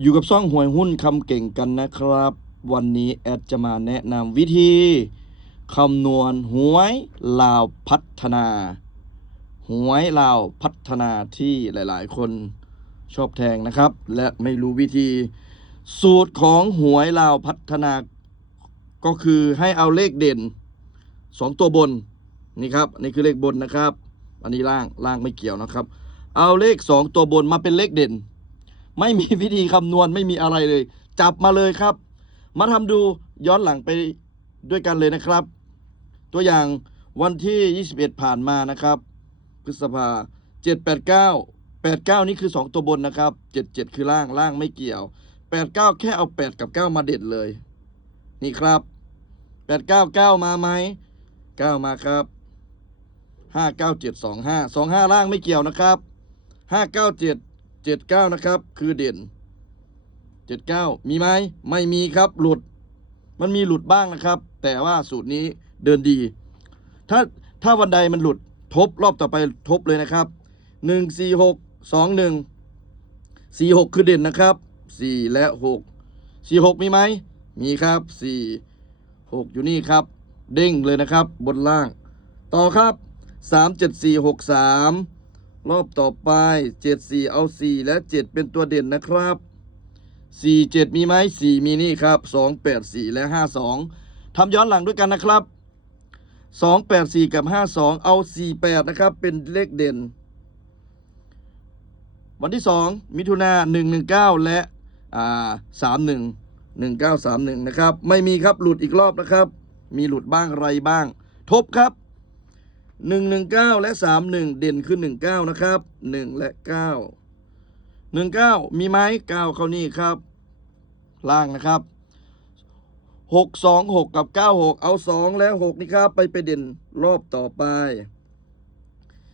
อยู่กับซ่องหวยหุ้นคำเก่งกันนะครับ วันนี้แอดจะมาแนะนำวิธีคำนวณหวยลาวพัฒนา หวยลาวพัฒนาที่หลายๆ คนชอบแทงนะครับ และไม่รู้วิธี สูตรของหวยลาวพัฒนา ก็คือให้เอาเลขเด่นสองตัวบนนี่ครับนี่คือเลขบนนะครับ อันนี้ล่างล่างไม่เกี่ยวนะครับ เอาเลขสองตัวบนมาเป็นเลขเด่น ไม่มีวิธีคำนวณไม่มีอะไรเลย จับมาเลยครับ มาทำดูย้อนหลังไปด้วยกันเลยนะครับ ตัวอย่างวันที่ 21 ผ่านมานะครับ พฤษภา 789 89 นี่คือ 2 ตัวบนนะครับ 77 คือล่างล่างไม่เกี่ยว 89 แค่เอา 8 กับ 9 มาเด็ดเลย นี่ครับ 89 9 มาไหม 9 มาครับ 597 25 25 ล่างไม่เกี่ยวนะครับ 597 79นะครับ คือเด่น79มีไหมไม่มีครับหลุด มันมีหลุดบ้างนะครับ แต่ว่าสูตรนี้เดินดี ถ้าถ้าวันใดมันหลุดทบรอบต่อไปทบเลยนะครับ1 4 6 2 1 4 6คือเด่นนะครับ4และ6 4 6มีไหมมีครับ4 6อยู่นี่ครับ เด้งเลยนะครับ บนล่าง ต่อครับ3 7 4 6 3 รอบต่อไป 7 4 เอา 4 และ 7 เป็นตัวเด่นนะครับ 4 7 มีไหม4 มีนี่ครับ 2 8 4 และ 5 2ทำย้อนหลังด้วยกันนะครับ 2 8 4 กับ 5 2 เอา 4 8 นะครับ เป็นเลขเด่น วันที่ 2 มิถุนา119 และอ่า31 1931 นะครับ ไม่มีครับหลุดอีกรอบนะครับ มีหลุดบ้างอะไรบ้าง ทบครับ 119 และ 31 เด่นคือ19 นะครับ 1 และ 9 19 มีไหม9เข้านี่ครับ ล่างนะครับ 6 2 6 กับ 9 6 เอา 2 และ 6 นี่ครับ ไปไปเด่นรอบต่อไป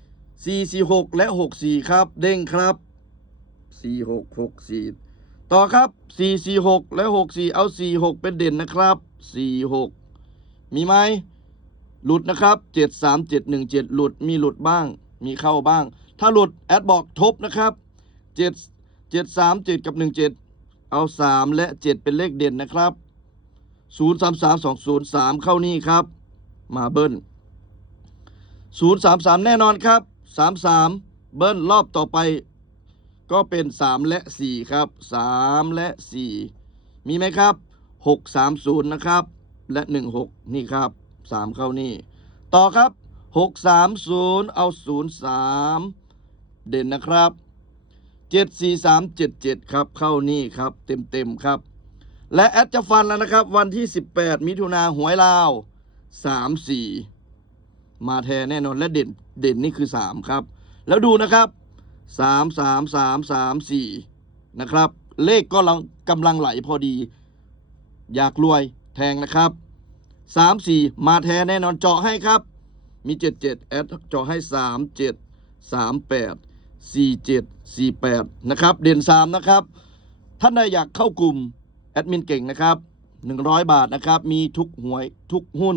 4 4 6 และ 6 4 ครับ เด้งครับ 4 6 6 4 ต่อครับ 4 4 6 และ 6 4 เอา 4 6 เป็นเด่นนะครับ 4 6 มีไหม หลุดนะครับ 7 3 7 1 7 หลุดมีหลุดบ้าง มีเข้าบ้าง ถ้าหลุดแอดบอกทบนะครับ 7 7 3 7 กับ 1 7 เอา 3 และ 7 เป็นเลขเด่นนะครับ 0 3 3 2 0 3 เข้านี่ครับ มาเบิ้ล0 3 3 แน่นอนครับ 3 3 เบิ้ลรอบต่อไปก็เป็น 3 และ 4 ครับ 3 และ 4 มีไหมครับ 6 3 0 นะครับ และ 1 6 นี่ครับ 3เข้านี่ ต่อครับ6 3 0เอา0 3เด่นนะครับ7 4 3 7 7ครับ เข้านี่ครับ เต็มเต็มๆครับ และแอดจะฟันแล้วนะครับ วันที่18มิถุนาหวยลาว3 4มาแทนแน่นอนและเด่นเด่นนี่คือ3ครับ แล้วดูนะครับ3 3 3 3 4นะครับ เลขก็กำลังไหลพอดี อยากรวยแทงนะครับ 3 4 มาแทนแน่นอนเจาะให้ครับ มี 7 7 แอดเจาะให้ 3 7 3 8 4 7 4 8 นะครับ เด่น 3 นะครับ ท่านใดอยากเข้ากลุ่ม แอดมินเก่งนะครับ 100 บาทนะครับ มีทุกหวยทุกหุ้น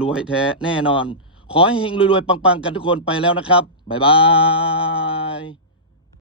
รวยแท้แน่นอน ขอให้เฮงรวยๆ ปัง ๆ กันทุกคนไปแล้วนะครับ บ๊ายบาย